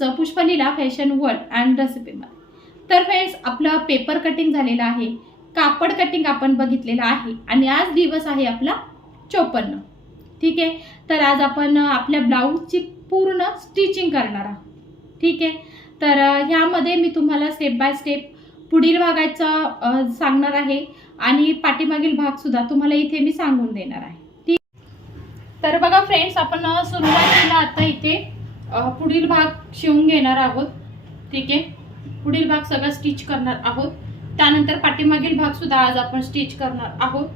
तुमचं पुष्पलीला fashion world and रेसिपीमध्ये तर फ्रेंड्स आपलं पेपर कटिंग झालेलं आहे. कापड कटिंग आपण बघितलेलं आहे. आणि आज दिवस आहे आपला चोपन्न. ठीक आहे? तर आज आपण आपल्या ब्लाऊजची पूर्ण स्टिचिंग करणार आहोत. ठीक आहे? तर ह्यामध्ये मी तुम्हाला स्टेप बाय स्टेप पुढील भागाचं सांगणार आहे. आणि पाठीमागील भागसुद्धा तुम्हाला इथे मी सांगून देणार आहे. ठीक? तर बघा फ्रेंड्स आपण सुरुवातीला आता इथे. पुढील भाग शिवून घेणार आहोत. ठीक आहे? पुढील भाग सगळा स्टिच करणार आहोत. त्यानंतर पाठीमागील भाग सुद्धा आज आपण स्टिच करणार आहोत.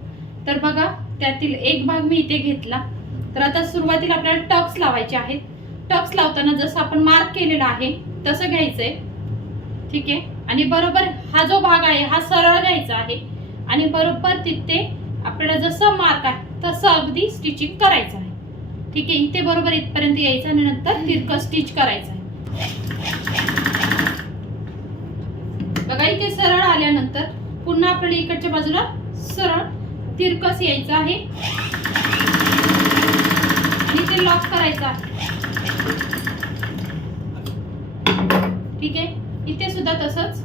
तर बघा त्यातील एक भाग मी इथे घेतला. तर आता सुरुवातीला आपल्याला टक्स लावायचे आहेत. टक्स लावताना जसं आपण मार्क केलेला आहे तसं घ्यायचंय. ठीक आहे? आणि बरोबर हा जो भाग आहे हा सरळ घ्यायचा आहे. आणि बरोबर तिथे आपल्याला जसं मार्क आहे तसं अगदी स्टिचिंग करायचं आहे. ठीक आहे इथे बरोबर इथपर्यंत यायचं आणि नंतर तिरकं स्टिच करायचं. आहे बघा इथे सरळ आल्यानंतर पुन्हा आपल्याला इकडच्या बाजूला सरळ तिरकस यायचं आहे. आणि ते लॉक करायचं आहे. ठीक आहे? इथे सुद्धा तसंच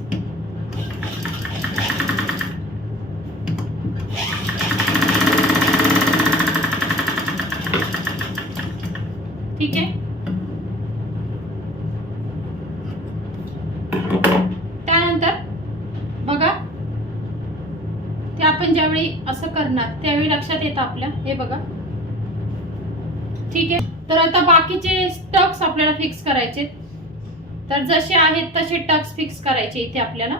ठीक आहे त्यानंतर बघा ते आपण ज्यावेळी असं करणार लक्षात येतं आपल्या. हे बघा. ठीक आहे. तर आता बाकीचे टक्स आपल्याला फिक्स करायचे. तर जसे आहेत तसे टक्स फिक्स करायचे इथे आपल्याला.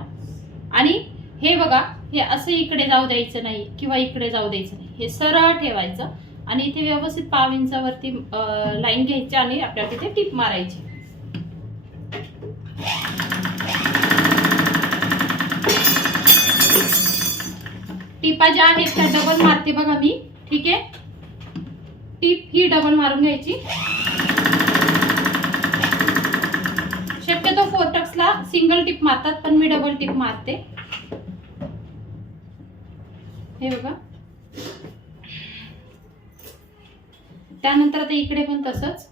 आणि हे बघा हे असं इकडे जाऊ द्यायचं नाही किंवा इकडे जाऊ द्यायचं नाही. हे सरळ ठेवायचं. आणि इथे व्यवस्थित पाव इंचावरती लाईन घ्यायची आणि आपल्याला तिथे टिप मारायची. टिपा ज्या आहेत त्या डबल मारते बघा मी. ठीक आहे? टीप ही डबल मारून घ्यायची. शक्यतो फोर्टक्सला सिंगल टिप मारतात पण मी डबल टिप मारते. हे बघा. त्यानंतर आता इकडे पण तसंच.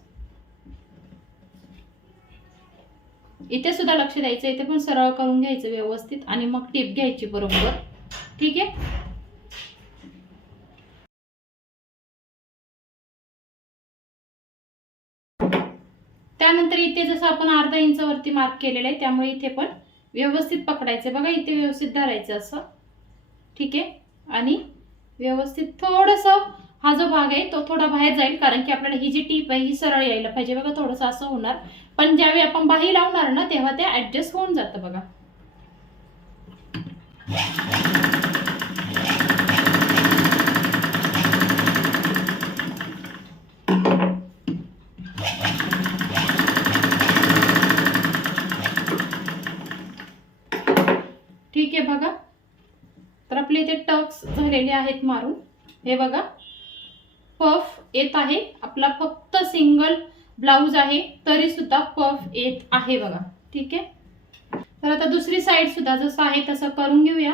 इथे सुद्धा लक्ष द्यायचं इथे पण सरळ करून घ्यायचं व्यवस्थित आणि मग टिप घ्यायची बरोबर. ठीक आहे? त्यानंतर इथे जसं आपण अर्धा इंचवरती मार्क केलेलं आहे त्यामुळे इथे पण व्यवस्थित पकडायचं बघा इथे व्यवस्थित धरायचं असं. ठीक आहे? आणि व्यवस्थित थोडंसं हा जो भाग आहे तो थोडा बाहेर जाईल कारण की आपल्याला ही जी टीप आहे ही सरळ यायला पाहिजे. बघा थोडंसं असं होणार. पण ज्यावेळी आपण बाही लावणार ना तेव्हा ते ऍडजस्ट होऊन जातं बघा ठीक आहे बघा तर आपले इथे टक्स झालेले आहेत मारून. हे बघा. पफ येत आहे. आपला फक्त सिंगल ब्लाऊज आहे. तरी सुद्धा पफ येत आहे बघा. ठीक आहे? तर आता दुसरी साईड सुद्धा जसं आहे तसं करून घेऊया.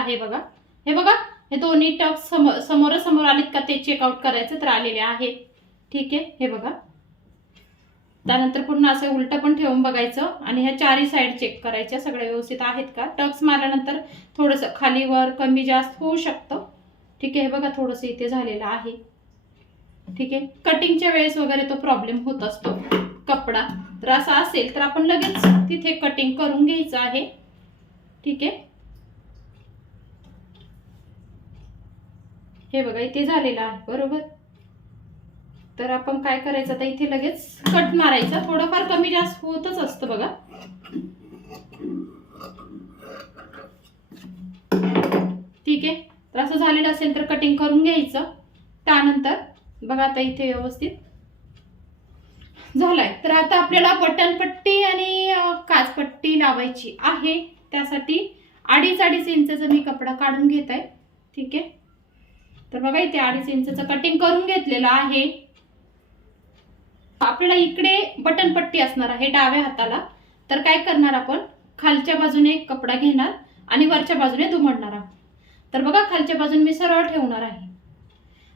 आहे बघा. हे बघा हे दोन्ही टॉप समोर समोरासमोर आलेत का ते चेकआउट करायचं तर आलेले आहे ठीक आहे हे बघा. त्यानंतर पुन्हा असं उलटं पण ठेवून बघायचं आणि ह्या चारही साईड चेक करायच्या. सगळ्या व्यवस्थित आहेत का? टक्स मारल्यानंतर थोडंसं खालीवर कमी जास्त होऊ शकतं. ठीक आहे हे बघा थोडंसं इथे झालेलं आहे. ठीक आहे कटिंगच्या वेळेस वगैरे तो प्रॉब्लेम होत असतो. कपडा. तर असा असेल तर आपण लगेच तिथे कटिंग करून घ्यायचं आहे. ठीक आहे हे बघा इथे झालेलं आहे बरोबर? तर आपण काय करायचं आता? इथे लगेच कट मारायचा. थोडंफार कमी जास्त होतच असतं बघा. ठीक आहे. तर असं झालेलं असेल तर कटिंग करून घ्यायचं. त्यानंतर बघा आता इथे व्यवस्थित झालाय. तर आता आपल्याला बटन आणि काचपट्टी लावायची आहे. त्यासाठी अडीच अडीच इंचचा मी कपडा काढून घेत आहे. ठीक आहे. तर बघा इथे अडीच इंचचं कटिंग करून घेतलेलं आहे. आपल्याला इकडे बटन पट्टी असणार आहे डाव्या हाताला. तर काय करणार आपण? खालच्या बाजूने कपडा घेणार आणि वरच्या बाजूने दुमडणार आहोत. तर बघा खालच्या बाजूने मी सरळ ठेवणार आहे.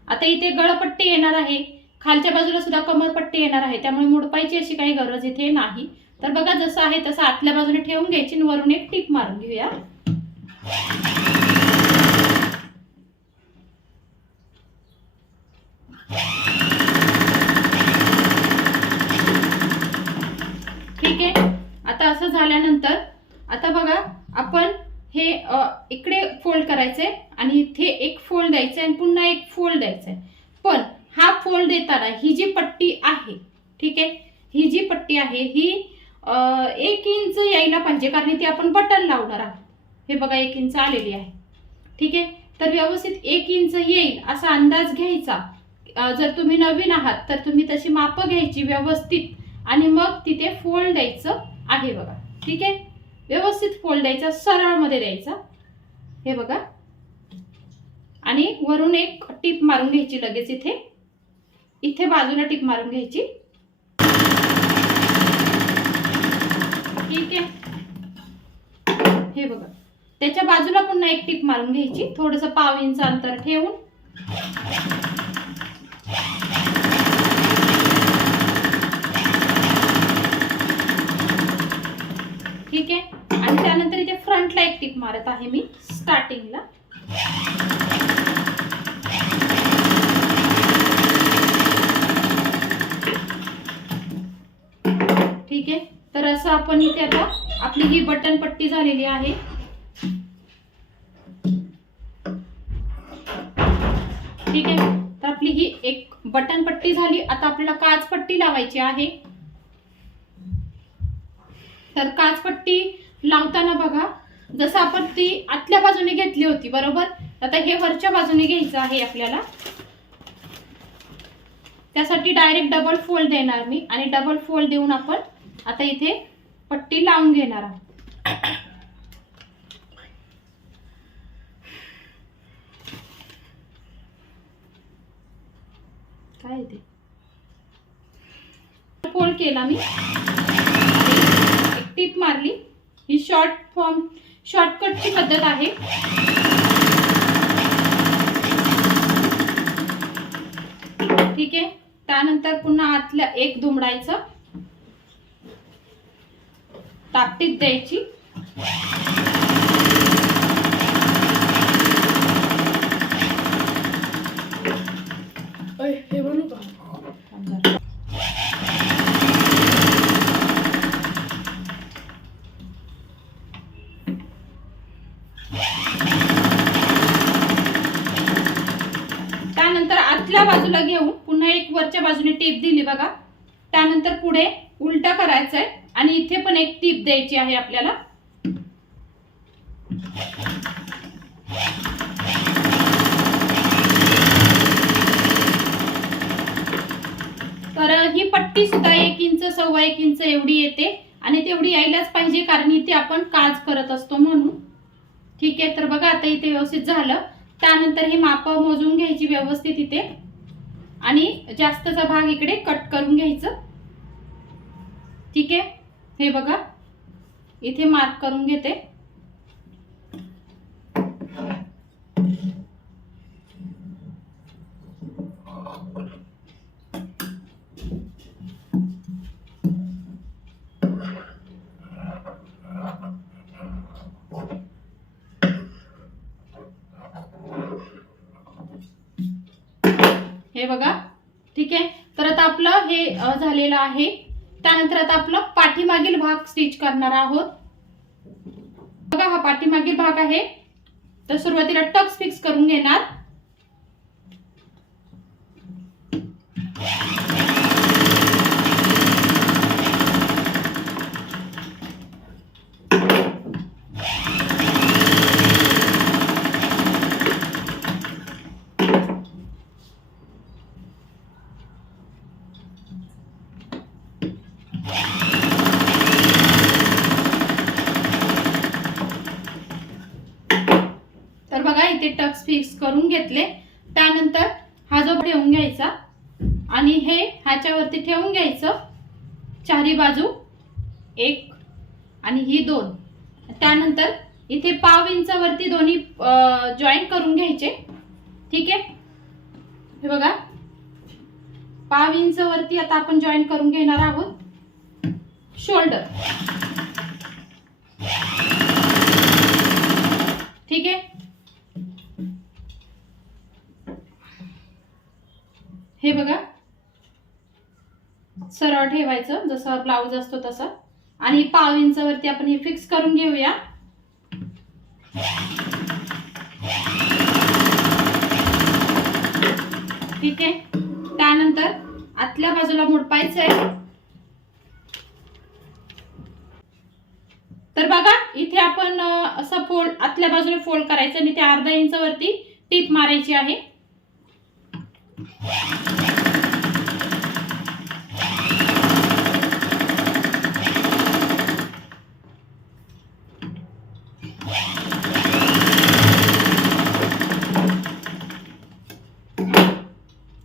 आता इथे गळपट्टी येणार आहे. खालच्या बाजूला सुद्धा कमरपट्टी येणार आहे. त्यामुळे मुडपायची अशी काही गरज इथे नाही. तर बघा जसं आहे तसं आतल्या बाजूने ठेवून घ्यायची वरून एक टीप मारून घेऊया ठीक आहे आता त्यानंतर आता बघा आपण हे इकडे फोल्ड करायचंय आणि इथे एक फोल्ड द्यायचे आणि पुन्हा एक फोल्ड द्यायचंय. पण हा फोल्ड देताना ही जी पट्टी आहे ठीक आहे? ही जी पट्टी आहे ही एक इंच यायला पाहिजे कारण ती आपण बटन लावणार आहोत. हे बघा एक इंच आलेली आहे. ठीक आहे? तर व्यवस्थित एक इंच येईल असा अंदाज घ्यायचा. जर तुम्ही नवीन आहात तर तुम्ही तशी मापं घ्यायची व्यवस्थित. आणि मग तिथे फोल्ड द्यायचं आहे बघा. ठीक आहे? व्यवस्थित फोल्ड द्यायचा सरळमध्ये द्यायचा. हे बघा. आणि वरून एक टीप मारून घ्यायची लगेच इथे. इथे बाजूला टीप मारून घ्यायची. ठीक आहे? हे बघा. त्याच्या बाजूला पुन्हा एक टीप मारून घ्यायची. थोडंसं पाव इंच अंतर ठेवून ठीक आहे आणि त्यानंतर इथे एक टिप मारत आहे मी? स्टार्टिंगला ठीक आहे. तर असं आपण इथे आता आपली ही बटन पट्टी झालेली आहे. ठीक आहे. तर आपली ही एक बटन पट्टी झाली. आता आपल्याला काच पट्टी लावायची आहे. तर काचपट्टी लावताना बघा जसं आपण ती आतल्या बाजूने घेतली होती बरोबर? आता हे वरच्या बाजूने घ्यायचं आहे आपल्याला. त्यासाठी डायरेक्ट डबल फोल्ड देणार मी आणि डबल फोल्ड देऊन आपण आता इथे पट्टी लावून घेणार आहोत. काय ते? फोल्ड केला मी. एक टीप मारली. ही शॉर्ट फॉर्म शॉर्टकटची पद्धत आहे. ठीक आहे. त्यानंतर पुन्हा आतल्या एक दुमडायचं. तापटीत द्यायची हे बनू का थांब जरा. त्यानंतर आतल्या बाजूला घेऊन पुन्हा एक वरच्या बाजूने टीप दिली बघा. त्यानंतर पुढे उलटा करायचा आहे आणि इथे पण एक टीप द्यायची आहे आपल्याला. तर ही पट्टी सुद्धा एक इंच सव्वा एक इंच एवढी येते आणि तेवढी यायलाच पाहिजे कारण इथे आपण काज करत असतो म्हणून. ठीक आहे तर बघा आता इथे व्यवस्थित झालं. त्यानंतर हे माप मोजून घ्यायची व्यवस्थित इथे. आणि जास्तचा भाग इकडे कट करून घ्यायचं. ठीक आहे? हे बघा. इथे मार्क करून घेते. हे बघा. ठीक आहे? तर आता आपलं हे झालेलं आहे. त्यानंतर आता आपलं पाठीमागील भाग स्टिच करणार आहोत. बघा हा पाठीमागील भाग आहे. तर सुरुवातीला टक्स फिक्स करून घेणार तर बघा इथे टक्स फिक्स करून घेतले त्यानंतर हा घ्यायचा. आणि हे ह्याच्यावरती ठेवून घ्यायचं. चारी बाजू एक आणि ही दोन. त्यानंतर इथे पाव इंचावरती दोन्ही जॉईन करून घ्यायचे. ठीक आहे? हे बघा. पाव इंचावरती आता आपण जॉईन करून घेणार आहोत. शोल्डर ठीक आहे? हे बघा. सरळ ठेवायचं जसं ब्लाऊज असतो तसं. आणि पाव इंचवरती आपण हे फिक्स करून घेऊया. ठीक आहे? त्यानंतर आतल्या बाजूला मुडपायचं आहे. तर बघा इथे आपण असं फोल्ड आतल्या बाजूने फोल्ड करायचं आणि ते अर्धा इंचवरती टीप मारायची आहे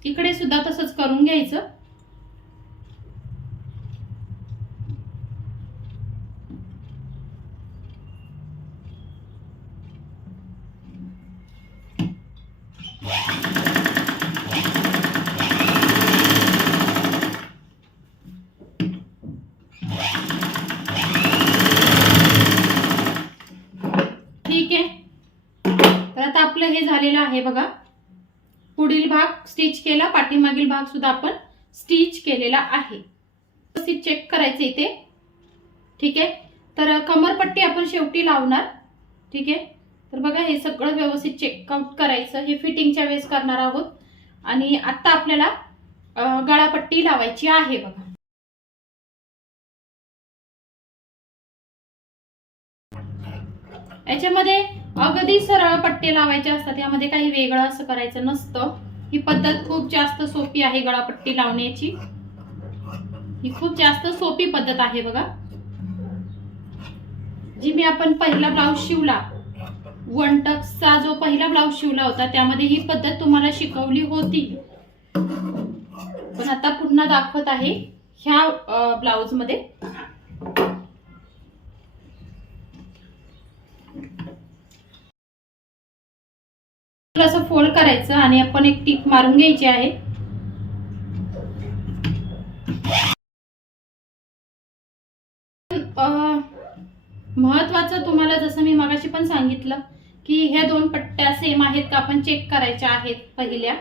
इकडे सुद्धा तसंच करून घ्यायचं ठीक आहे तर आता आपलं हे झालेलं आहे बघा पुढील भाग स्टिच केला पाठीमागील भाग सुद्धा आपण स्टिच केलेला आहे. व्यवस्थित चेक करायचं इथे. ठीक आहे? तर कमरपट्टी आपण शेवटी लावणार. ठीक आहे? तर बघा हे सगळं व्यवस्थित चेकआउट करायचं. हे फिटिंगच्या वेळेस करणार आहोत. आणि आत्ता आपल्याला गळापट्टी लावायची आहे बघा. याच्यामध्ये अगदी सरळ पट्टे लावायचे असतात. यामध्ये काही वेगळं असं करायचं नसतं. ही पद्धत खूप जास्त सोपी आहे गळापट्टी लावण्याची. ही खूप जास्त सोपी पद्धत आहे बघा. जी मी आपण पहिला ब्लाऊज शिवला वन टक्सचा जो पहिला ब्लाऊज शिवला होता त्यामध्ये ही पद्धत तुम्हाला शिकवली होती. पण आता पुन्हा दाखवत आहे ह्या ब्लाऊजमध्ये. असं फोल्ड करायचं आणि आपण एक टीप मारून घ्यायची आहे. महत्वाचं तुम्हाला जसं मी मगाशी पण सांगितलं की ह्या दोन पट्ट्या सेम आहेत का आपण चेक करायच्या आहेत पहिल्या.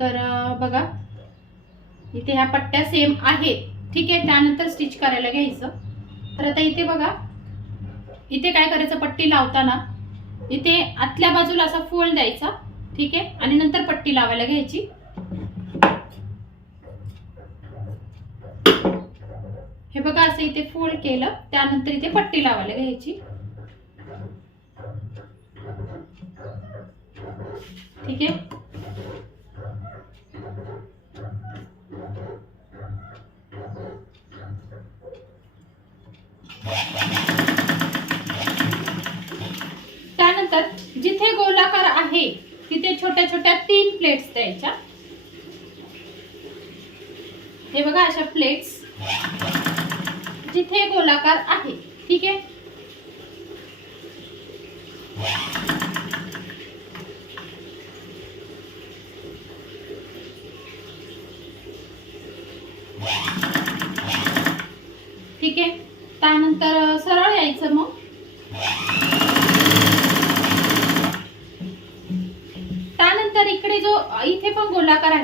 तर बघा. इथे ह्या पट्ट्या सेम आहेत. ठीक आहे त्यानंतर स्टिच करायला घ्यायचं. तर आता इथे बघा. इथे काय करायचं? पट्टी लावताना इथे आतल्या बाजूला असा फोल्ड द्यायचा ठीक आहे? आणि नंतर पट्टी लावायला घ्यायची. हे बघा असं इथे फोल्ड केलं त्यानंतर इथे पट्टी लावायला घ्यायची. ठीक आहे? त्यानंतर जिथे गोलाकार आहे तिथे छोट्या छोट्या तीन प्लेट्स द्यायच्या. हे बघा अशा प्लेट्स जिथे गोलाकार आहे ठीक आहे?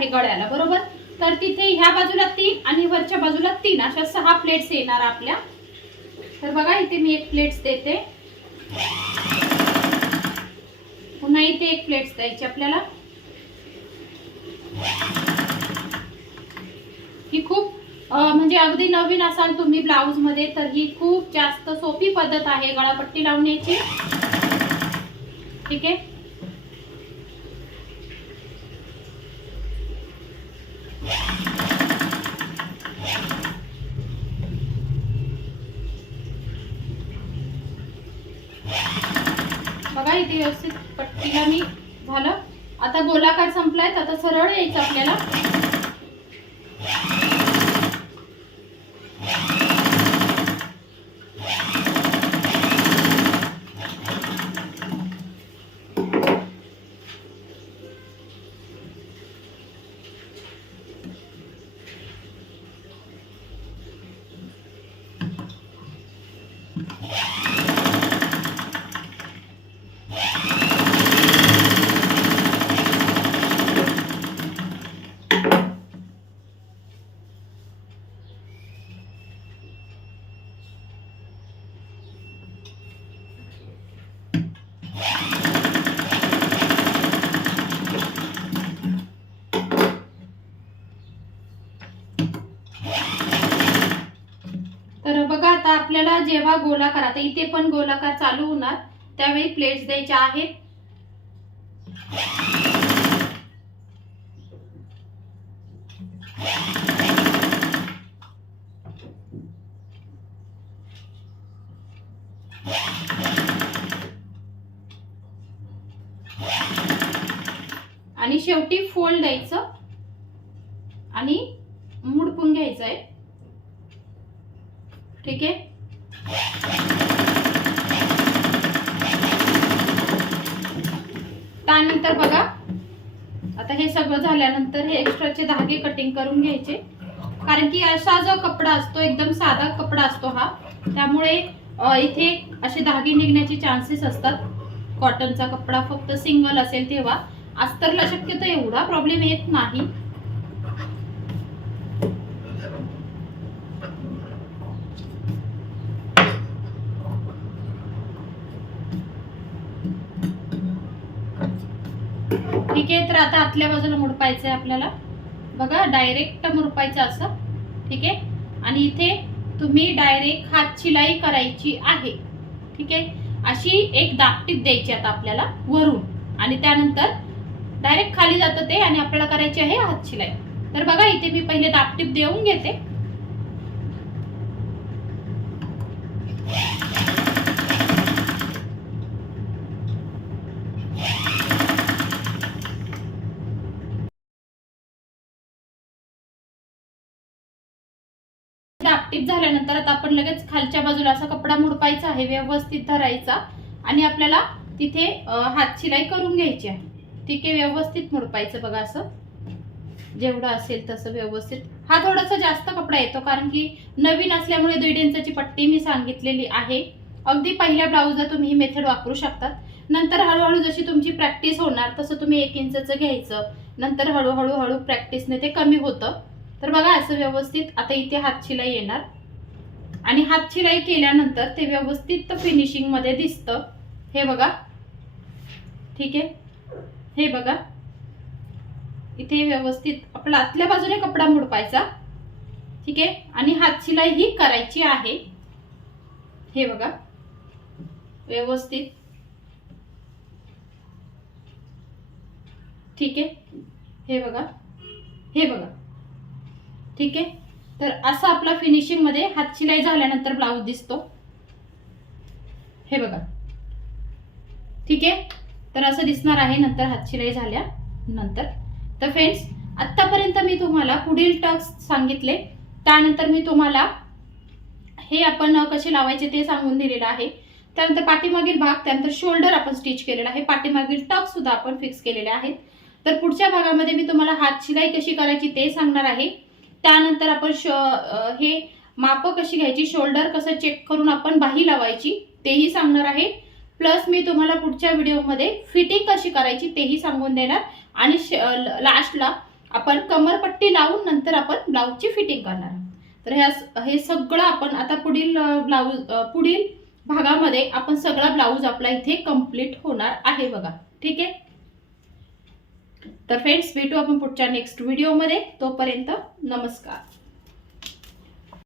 आहे गळ्याला बरोबर? तर तिथे ह्या बाजूला तीन आणि वरच्या बाजूला तीन अशा सहा प्लेट्स येणार आपल्या. तर बघा इथे मी एक प्लेट्स देते. पुन्हा इथे एक प्लेट्स द्यायची आपल्याला. ही खूप म्हणजे अगदी नवीन असाल तुम्ही ब्लाऊजमध्ये तर ही खूप जास्त सोपी पद्धत आहे गळापट्टी लावण्याची. ठीक आहे बघा इथे व्यवस्थित पट्टीला मी झालं आता गोलाकार संपलाय द्यायचं आपल्याला तर बघा आता आपल्याला जेव्हा गोलाकार आता इथे पण गोलाकार चालू होणार. त्यावेळी प्लेट्स द्यायच्या आहेत. आणि शेवटी फोल्ड द्यायचं आणि मुडपून घ्यायचं आहे ठीक आहे त्यानंतर बघा. आता हे सगळं झाल्यानंतर हे एक्स्ट्राचे धागे कटिंग करून घ्यायचे. कारण की असा जो कपडा असतो एकदम साधा कपडा असतो हा त्यामुळे इथे असे धागे निघण्याचे चान्सेस असतात. कॉटनचा कपडा फक्त सिंगल असेल तेव्हा. अस्तरला शक्यतो एवढा प्रॉब्लेम येत नाही ठीक आहे तर आता आतल्या बाजूला मुडपायचं आहे आपल्याला. बघा डायरेक्ट मुडपायचं असं. ठीक आहे? आणि इथे तुम्ही डायरेक्ट हात शिलाई करायची आहे. ठीक आहे? अशी एक दापटीप द्यायची आता आपल्याला वरून. आणि त्यानंतर डायरेक्ट खाली जातं ते आणि आपल्याला करायची आहे हात शिलाई. तर बघा इथे मी पहिले दापटीप देऊन घेते दापटीप झाल्यानंतर आता आपण लगेच खालच्या बाजूला असा कपडा मुडपायचा आहे व्यवस्थित धरायचा. आणि आपल्याला तिथे हात शिलाई करून घ्यायची आहे. ठीक आहे व्यवस्थित मुडपायचं बघा असं. जेवढं असेल तसं व्यवस्थित. हा थोडासा जास्त कपडा येतो कारण की नवीन असल्यामुळे दीड इंचाची पट्टी मी सांगितलेली आहे. अगदी पहिल्या ब्लाऊजला तुम्ही ही मेथड वापरू शकतात. नंतर हळूहळू जशी तुमची प्रॅक्टिस होणार तसं तुम्ही एक इंचचं घ्यायचं. नंतर हळूहळू हळू प्रॅक्टिसने ते कमी होतं. तर बघा असं व्यवस्थित आता इथे हात शिलाई येणार. आणि हात शिलाई केल्यानंतर ते व्यवस्थित फिनिशिंगमध्ये दिसतं. हे बघा. ठीक आहे? हे बघा. इथे व्यवस्थित आपला आतल्या बाजूने कपडा मुडपायचा. ठीक आहे? आणि हात शिलाई ही करायची आहे. हे बघा. व्यवस्थित. ठीक आहे? हे बघा. हे बघा. ठीक आहे? तर असं आपला फिनिशिंगमध्ये हात शिलाई झाल्यानंतर ब्लाऊज दिसतो. हे बघा. ठीक आहे? तर असं दिसणार आहे नंतर हात शिलाई झाल्या नंतर तर फ्रेंड्स आत्तापर्यंत मी तुम्हाला पुढील टक्स सांगितले. त्यानंतर मी तुम्हाला हे आपण कसे लावायचे ते सांगून दिलेलं आहे. त्यानंतर पाठीमागील भाग त्यानंतर शोल्डर आपण स्टिच केलेला आहे. पाठीमागील टक सुद्धा आपण फिक्स केलेले आहेत. तर पुढच्या भागामध्ये मी तुम्हाला हात शिलाई कशी करायची ते सांगणार आहे. त्यानंतर आपण श हे माप कशी घ्यायची? शोल्डर कसं चेक करून आपण बाही लावायची तेही सांगणार आहे. प्लस मी तुम्हाला पुढच्या व्हिडिओमध्ये फिटिंग कशी करायची तेही सांगून देणार. आणि लास्टला आपण कमरपट्टी लावून नंतर आपण ब्लाऊजची फिटिंग करणार. तर ह्या हे सगळं आपण आता पुढील ब्लाऊज पुढील भागामध्ये आपण सगळा ब्लाऊज आपला इथे कंप्लीट होणार आहे बघा. ठीक आहे? तर फ्रेंड्स भेटू आपण पुढच्या नेक्स्ट व्हिडिओमध्ये तोपर्यंत नमस्कार.